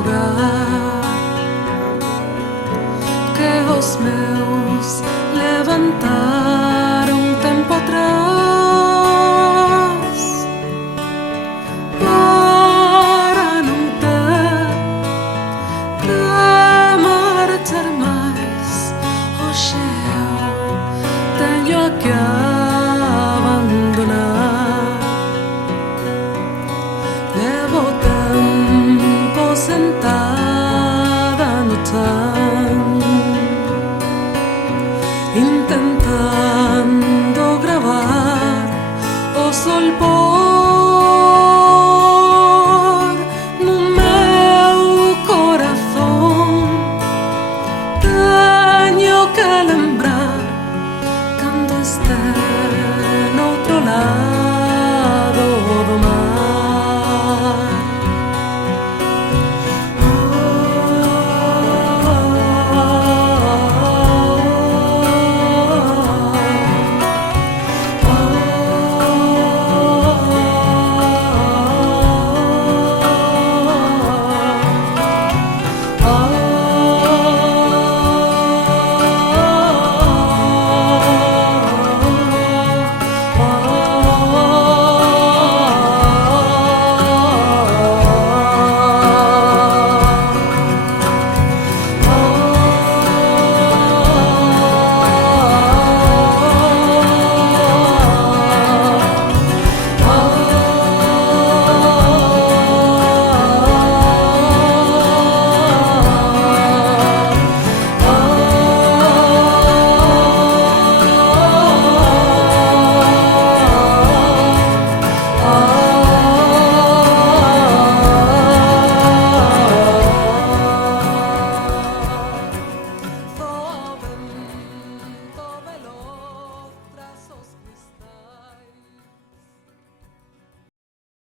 desafogar que os meus levantaram tempo atrás para não ter que marchar mais. Hoje eu tenho que abandonar. Levo tempo sentada no chão, intentando gravar o sol por